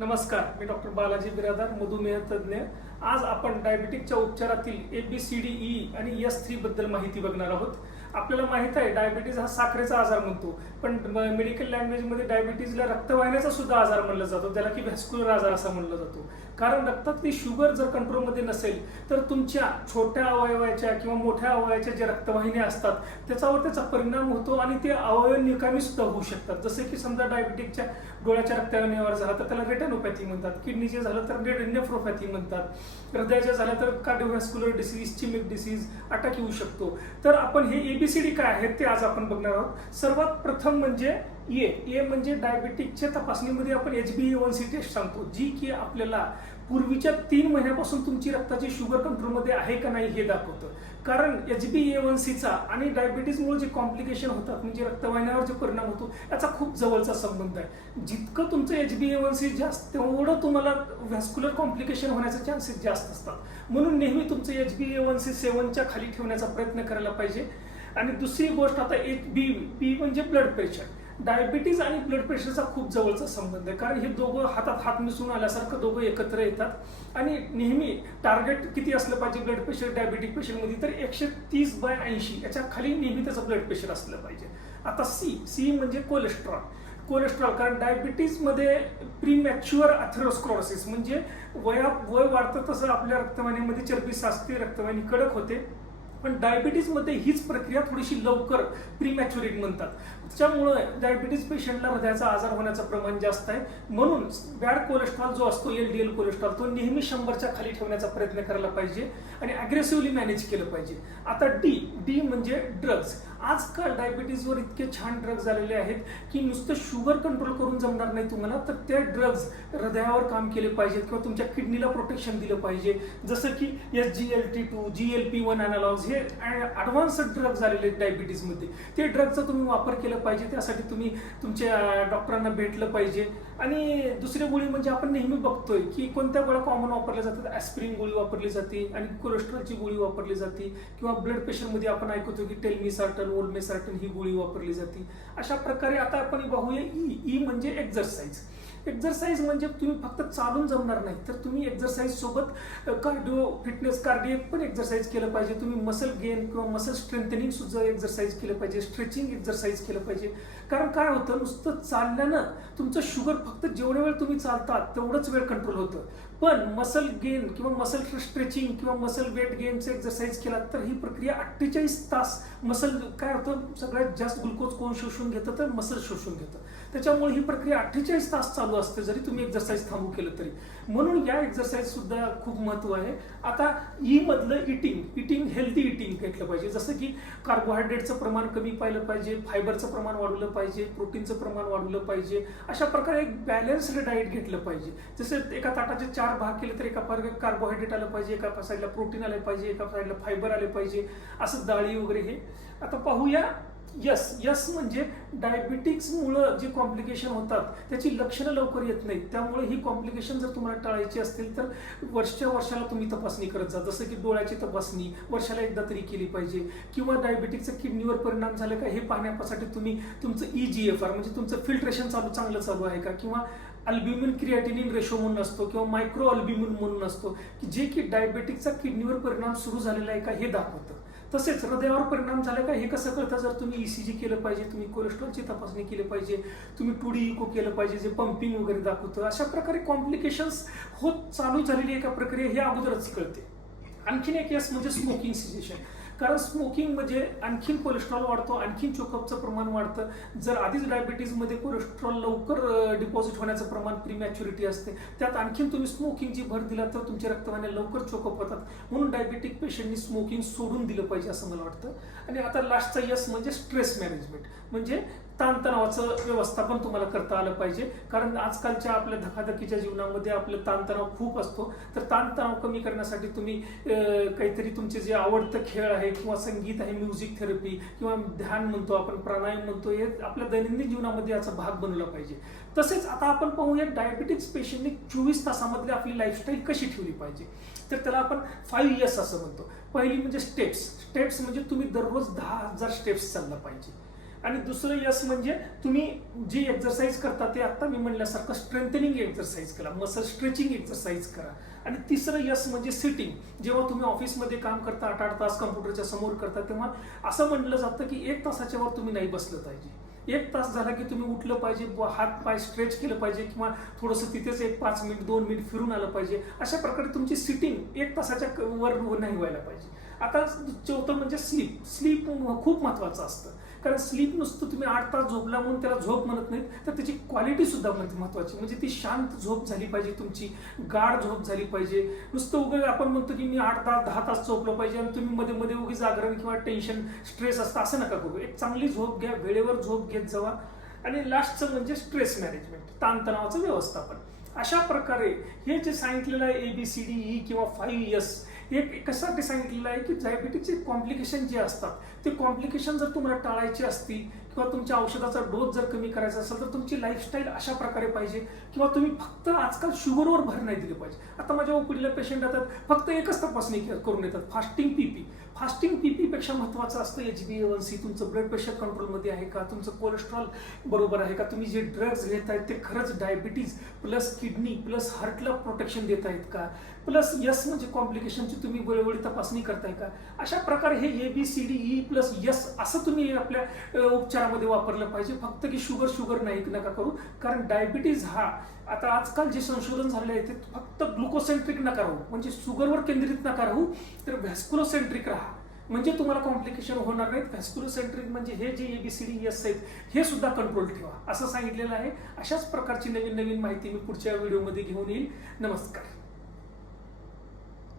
नमस्कार, मी डॉक्टर बालाजी बिरादार, मधुमेह तज्ज्ञ. आज आपण डायबिटिकच्या उपचारातील ABCDE आणि S3 बद्दल माहिती बघणार आहोत. आपल्याला माहित आहे डायबिटीज हा साखरेचा आजार म्हणतो, पण मेडिकल लँग्वेजमध्ये डायबिटीजला रक्तवाहिन्याचा सुद्धा आजार म्हणला जातो, त्याला की व्हॅस्क्युलर आजार असा म्हणला जातो. कारण रक्तातली शुगर जर कंट्रोलमध्ये नसेल तर तुमच्या छोट्या अवयवाच्या किंवा मोठ्या अवयवाच्या ज्या रक्तवाहिन्या असतात त्याच्यावर त्याचा परिणाम होतो आणि ते अवयव निकामी सुद्धा होऊ शकतात. जसे की समजा डायबिटिकच्या डोळ्याच्या रक्तवाहिन्यावर झाला तर त्याला रेटिनोपॅथी म्हणतात, किडनीचे झालं तर नेफ्रोपॅथी म्हणतात, हृदयाच्या झालं तर कार्डिओव्हॅस्क्युलर डिसीज, इस्केमिक डिसीज, अटॅक येऊ शकतो. तर आपण हे ABCD काय आहेत ते आज आपण बघणार आहोत. सर्वात प्रथम म्हणजे ए म्हणजे डायबिटिकच्या तपासणीमध्ये आपण HbA1c टेस्ट सांगतो, जी की आपल्याला पूर्वीच्या 3 महिन्यापासून तुमची रक्ताची शुगर कंट्रोलमध्ये आहे का नाही हे दाखवतं. कारण HbA1c चा आणि डायबिटीजमुळे जे कॉम्प्लिकेशन होतात म्हणजे रक्तवाहिन्यावर जो परिणाम होतो याचा खूप जवळचा संबंध आहे. जितकं तुमचं HbA1c जास्त तेवढं तुम्हाला व्हॅस्क्युलर कॉम्प्लिकेशन होण्याचे चान्सेस जास्त असतात. म्हणून नेहमी तुमचं HbA1c 7च्या खाली ठेवण्याचा प्रयत्न करायला पाहिजे. आणि दुसरी गोष्ट आता बी म्हणजे ब्लड प्रेशर. डायबिटीज आणि ब्लड प्रेशरचा खूप जवळचा संबंध आहे, कारण हे दोघं हातात हात मिसळून आल्यासारखं दोघं एकत्र येतात. आणि नेहमी टार्गेट किती असलं पाहिजे ब्लड प्रेशर डायबिटिक पेशंटमध्ये, तर 130/80 याच्या खाली नेहमी त्याचं ब्लड प्रेशर असलं पाहिजे. आता सी म्हणजे कोलेस्ट्रॉल. कारण डायबिटीजमध्ये प्रीमॅच्युअर अथेरोस्क्लेरोसिस म्हणजे वय वाढतं तसं आपल्या रक्तवाहिनीमध्ये चरबी साचते, रक्तवाहिनी कडक होते. पण डायबिटीजमध्ये हीच प्रक्रिया थोडीशी लवकर प्रीमॅच्युरेट म्हणतात. त्याच्यामुळे डायबिटीज पेशंटला हृदयाचा आजार होण्याचं प्रमाण जास्त आहे. म्हणून बॅड कोलेस्ट्रॉल जो असतो LDL कोलेस्ट्रॉल तो नेहमी 100च्या खाली ठेवण्याचा प्रयत्न करायला पाहिजे आणि अग्रेसिव्हली मॅनेज केलं पाहिजे. आता डी म्हणजे ड्रग्ज. आजकाल डायबिटीजवर इतके छान ड्रग्ज आलेले आहेत की नुसतं शुगर कंट्रोल करून जमणार नाही तुम्हाला, तर त्या ड्रग्ज हृदयावर काम केले पाहिजेत किंवा तुमच्या किडनीला प्रोटेक्शन दिलं पाहिजे. जसं की SGLT2, GLP-1 अॅनालॉग्स हे ॲडव्हान्स्ड ड्रग्ज आलेले आहेत डायबिटीजमध्ये. ते ड्रगचा तुम्ही वापर केला पाहिजे. त्यासाठी तुम्ही तुमच्या डॉक्टरांना भेटलं पाहिजे. आणि दुसरी गोळी म्हणजे आपण नेहमी बघतोय की कोणत्या गोळ्या कॉमन वापरल्या जातात. ॲस्पिरिन गोळी वापरली जाते आणि कोलेस्ट्रॉलची गोळी वापरली जाते, किंवा ब्लड प्रेशरमध्ये आपण ऐकतो की टेलमिसार्टन, ओल्मेसार्टन ही गोळी वापरली जाते. अशा प्रकारे आता आपण पाहूया ई म्हणजे एक्झरसाइज म्हणजे तुम्ही फक्त चालून जमणार नाही, तर तुम्ही एक्झरसाइज सोबत कार्डिएक पण एक्झरसाइज केलं पाहिजे. तुम्ही मसल गेन किंवा मसल स्ट्रेंथनिंग सुद्धा एक्झरसाइज केलं पाहिजे, स्ट्रेचिंग एक्झरसाइज केलं पाहिजे. कारण काय होतं, नुसतं चालल्यानं तुमचं शुगर फक्त जेवढ्या वेळ तुम्ही चालतात तेवढंच वेळ कंट्रोल होतं. पण मसल गेन किंवा मसल स्ट्रेचिंग किंवा मसल वेट गेनचं एक्झरसाइज केला तर ही प्रक्रिया 48 तास मसल काय होतं, सगळ्यात जास्त ग्लुकोज कोण शोषून घेतं तर मसल शोषून घेतं. त्याच्यामुळे ही प्रक्रिया 48 तास चालू असते जरी तुम्ही एक्झरसाइज थांबू केलं तरी. म्हणून या एक्झरसाइज सुद्धा खूप महत्व आहे. आता ई मधलं इटिंग हेल्दी इटिंग घेतलं पाहिजे. जसं की कार्बोहायड्रेटचं प्रमाण कमी पाहिलं पाहिजे, फायबरचं प्रमाण वाढवलं पाहिजे, प्रोटीनचं प्रमाण वाढवलं पाहिजे. अशा प्रकारे एक बॅलन्स्ड डाएट घेतलं पाहिजे. जसं एका ताटाचे 4 भाग केले तर एका कार्बोहायड्रेट आलं पाहिजे, एका साईडला प्रोटीन आलं पाहिजे, एका साईडला फायबर आले पाहिजे, असं डाळी वगैरे. हे आता पाहूया यस म्हणजे डायबिटिक्समुळं जे कॉम्प्लिकेशन होतात त्याची लक्षणं लवकर येत नाहीत. त्यामुळे ही कॉम्प्लिकेशन जर तुम्हाला टाळायची असतील तर वर्षाला तुम्ही तपासणी करत जा. जसं की डोळ्याची तपासणी वर्षाला एकदा तरी केली पाहिजे, किंवा डायबिटिकचा किडनीवर परिणाम झाला का हे पाहण्यासाठी तुम्ही तुमचं EGFR म्हणजे तुमचं फिल्ट्रेशन चांगलं चालू आहे का, किंवा अल्ब्युमिन क्रिएटिनिन रेशो म्हणून असतो किंवा मायक्रो अल्ब्युमिन म्हणून असतो की जे की डायबिटिकचा किडनीवर परिणाम सुरू झालेला आहे का हे दाखवतं. तसेच हृदयावर परिणाम झाला का हे कसं कळतं, जर तुम्ही ECG केलं पाहिजे, तुम्ही कोलेस्ट्रॉलची तपासणी केली पाहिजे, तुम्ही 2D इको केलं पाहिजे जे पंपिंग वगैरे दाखवतं. अशा प्रकारे कॉम्प्लिकेशन्स होत चालू झालेली एका प्रक्रिया हे अगोदरच कळते. आणखीन एक यस म्हणजे स्मोकिंग सिजेशन. कारण स्मोकिंग म्हणजे आणखीन कोलेस्ट्रॉल वाढतो, आणखीन चोकअपचं प्रमाण वाढतं. जर आधीच डायबिटीजमध्ये कोलेस्ट्रॉल लवकर डिपॉझिट होण्याचं प्रमाण प्रीमॅच्युरिटी असते, त्यात आणखीन तुम्ही स्मोकिंगची भर दिला तर तुमच्या रक्तवाहिन्या लवकर चोकअप होतात. म्हणून डायबिटिक पेशंटनी स्मोकिंग सोडून दिलं पाहिजे असं मला वाटतं. आणि आता लास्टचा यस म्हणजे स्ट्रेस मॅनेजमेंट म्हणजे ताणतणावाचं व्यवस्थापन तुम्हाला करता आलं पाहिजे. कारण आजकालच्या आपल्या धकाधकीच्या जीवनामध्ये आपलं ताणतणाव खूप असतो. तर ताणतणाव कमी करण्यासाठी तुम्ही काहीतरी तुमचे जे आवडतं खेळ आहे किंवा संगीत आहे, म्युझिक थेरपी किंवा ध्यान म्हणतो आपण, प्राणायाम म्हणतो, हे आपल्या दैनंदिन जीवनामध्ये याचा भाग बनला पाहिजे. तसेच आता आपण पाहूया डायबिटिक्स पेशंटने 24 तासामधली आपली लाईफस्टाईल कशी ठेवली पाहिजे. तर त्याला आपण 5 यस असं म्हणतो. पहिली म्हणजे स्टेप्स म्हणजे तुम्ही दररोज 10,000 स्टेप्स चालला पाहिजे. आणि दुसरं यस म्हणजे तुम्ही जी एक्सरसाइज करता ते आता मी म्हणल्यासारखं स्ट्रेंथनिंग एक्सरसाइज करा, मसल स्ट्रेचिंग एक्सरसाइज करा. आणि तिसरं यस म्हणजे सिटिंग. जेव्हा तुम्ही ऑफिसमध्ये काम करता 8-8 तास कम्प्युटरच्या समोर करता तेव्हा असं म्हटलं जातं की 1 तासाच्या वर तुम्ही नाही बसलं पाहिजे. 1 तास झाला की तुम्ही उठलं पाहिजे, हात पाय स्ट्रेच केलं पाहिजे किंवा थोडंसं तिथेच 5 मिनिट 2 मिनिट फिरून आलं पाहिजे. अशा प्रकारे तुमची सिटिंग 1 तासाच्या वर नाही व्हायला पाहिजे. आता चौथं म्हणजे स्लीप. स्लीप खूप महत्वाचं असतं, कारण स्लीप नुसतं तुम्ही 8 तास झोपला म्हणून त्याला झोप म्हणत नाहीत, तर त्याची क्वालिटी सुद्धा महत्वाची. म्हणजे ती शांत झोप झाली पाहिजे, तुमची गाढ झोप झाली पाहिजे. नुसतं उगाच आपण म्हणतो की मी 8 तास 10 तास झोपलं पाहिजे आणि तुम्ही मध्ये मध्ये उगी जागरण किंवा टेन्शन स्ट्रेस असतं असं नका करू. एक चांगली झोप घ्या, वेळेवर झोप घेत जावा. आणि लास्टचं म्हणजे स्ट्रेस मॅनेजमेंट, ताणतणावाचं व्यवस्थापन. अशा प्रकारे हे जे सांगितलेलं आहे ABCDE किंवा 5 यस, हे कशासाठी सांगितलेलं आहे की डायबिटीजचे कॉम्प्लिकेशन जे असतात ते कॉम्प्लिकेशन जर तुम्हाला टाळायची असतील किंवा तुमच्या औषधाचा डोस जर कमी करायचा असेल तर तुमची लाईफस्टाईल अशा प्रकारे पाहिजे. किंवा तुम्ही फक्त आजकाल शुगरवर भर नाही दिली पाहिजे. आता माझ्या ओपीडीला पेशंट येतात, फक्त एकच तपासणी करून येतात, फास्टिंग PP. फास्टिंग PP पेक्षा महत्त्वाचं असतं HbA1c, तुमचं ब्लड प्रेशर कंट्रोलमध्ये आहे का, तुमचं कोलेस्ट्रॉल बरोबर आहे का, तुम्ही जे ड्रग्ज घेत आहेत ते खरंच डायबिटीज प्लस किडनी प्लस हार्टला प्रोटेक्शन देत आहेत का, प्लस यस म्हणजे कॉम्प्लिकेशनची तुम्ही वेळोवेळी तपासणी करताय का. अशा प्रकारे हे ABCDE प्लस यस असं तुम्ही आपल्या उपचारामध्ये वापरलं पाहिजे. फक्त की शुगर नाही नका करू, कारण डायबिटीज हा आता आजकाल जे संशोधन झालेलं आहे ते फक्त ग्लुकोसेंट्रिक नका राहू, म्हणजे शुगरवर केंद्रित नका राहू, तर व्हॅस्क्युलोसेंट्रिक राहा, म्हणजे तुम्हाला कॉम्प्लिकेशन होणार नाहीत. व्हॅस्क्युलोसेंट्रिक म्हणजे हे जे ABCDE आहेत हे सुद्धा कंट्रोल ठेवा असं सांगितलेलं आहे. अशाच प्रकारची नवीन नवीन माहिती मी पुढच्या व्हिडिओमध्ये घेऊन येईल. नमस्कार.